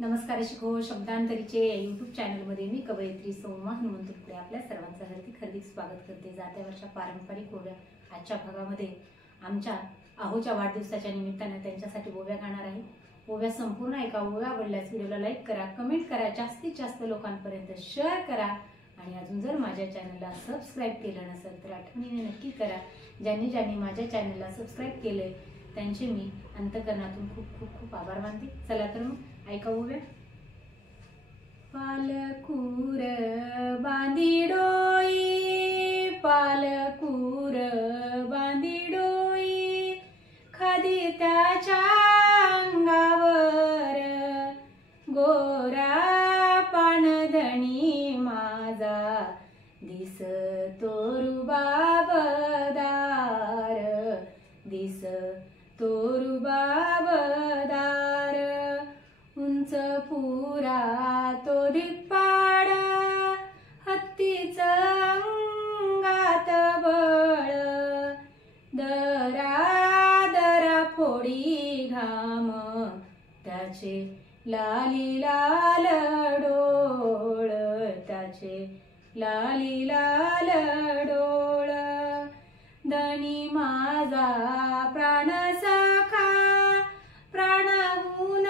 नमस्कार शिको शब्दांतरीचे या यूट्यूब चॅनलमध्ये मी कवयित्री सौमा हनुमंत तुकडे आपल्या सर्वांचं हार्दिक स्वागत करते। जात्या वर्षा पारंपरिक ओव्या आजच्या भागामध्ये आमच्या आहोच्या वाढदिवसाच्या निमित्ताने त्यांच्यासाठी ओव्या गाणार आहे। ओव्या संपूर्ण ऐका। ओव्या आवडल्यास व्हिडिओला लाईक करा, कमेंट करा, जास्तीत जास्त लोकांपर्यंत शेअर करा आणि अजून जर माझ्या चॅनलला सबस्क्राइब केलं नसेल तर आठवणीने नक्की करा। ज्यांनी माझ्या चॅनलला सबस्क्राइब केले त्यांचे मी अंतकरणातून खूप आभार मानते। चला तर मग ऐका ओव्या। पालकूर बांधी डोई, पालकूर बांधी डोई, खादी त्याच्या अंगावर गोरा पाणधणी माझा, दिसतो रुबाबदार, दिसतो रुबाबदार, उंच पुरा तो धिप्पाड, हत्तीच अंगात बळ, दरा फोडी घाम, त्याचे लाली लाल डोळ, त्याचे लाली लाल डोळ, धनी माझा प्राण सखा, प्राणहून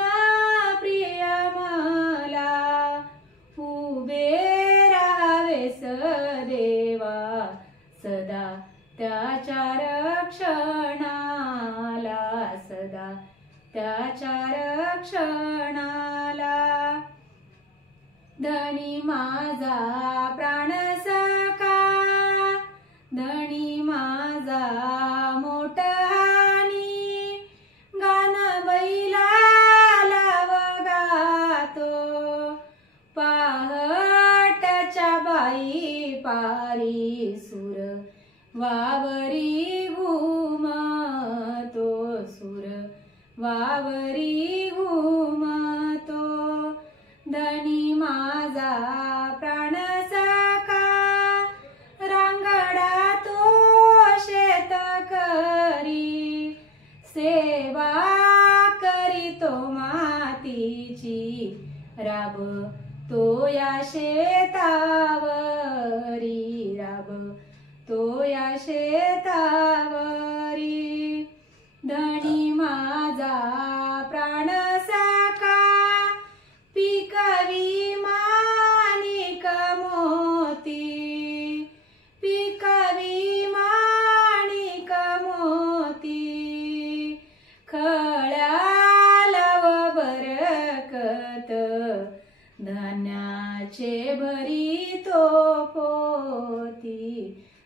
प्रिय मला, उभे राहावेस देवा सदा त्याच्या रक्षणाला, सदा त्याच्या रक्षणाला, धनी माझा प्राण सखा, धनी माझा मोठहानी, गान बैलाला वगातो, पहाटच्या बाई पारी सूर वावरी घुमतो, सूर वावरी घुमतो, धनी माझा प्राण सखा, रांगडा तो शेतकरी, सेवा करीतो मातीची, राब तो या शेतावरी, राब तो या शेतावरी, धनी माझा प्राण सखा, पिकवी माणिक मोती, पिकवी माणिक मोती, खळ्यालव बरकत, धान्याचे भरीतो पोती,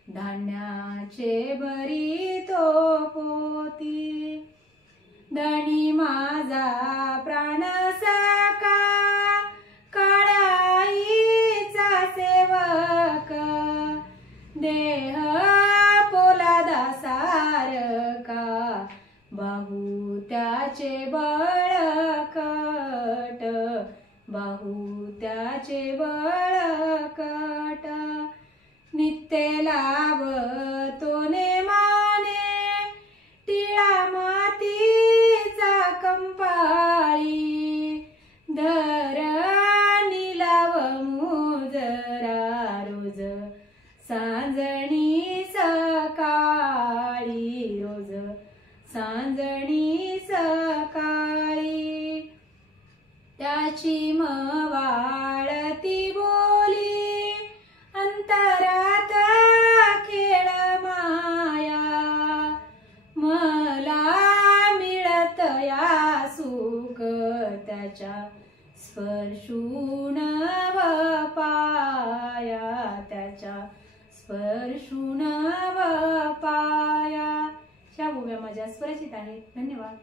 धान्याचे भरीतो पोती, धनी माझा प्राण सखा, काळाईचा सेवक, देह पोलादासारखा, बाहू त्याचे बळकट, बाहू त्याचे बळकट, नित्य लाभतो नेमाने, टिळा मातीचा कंपाळी, धर निलाव मुजरा, रोज सांजणी सकाळी, रोज सांजणी सकाळी, त्याची मवाळती बोली, अंतरात खेळ माया, मला मिळत या सुख, त्याच्या स्पर्शून पाया, त्याच्या स्पर्शून पाया। ह्या ओव्या माझ्या स्वरचित आहेत। धन्यवाद।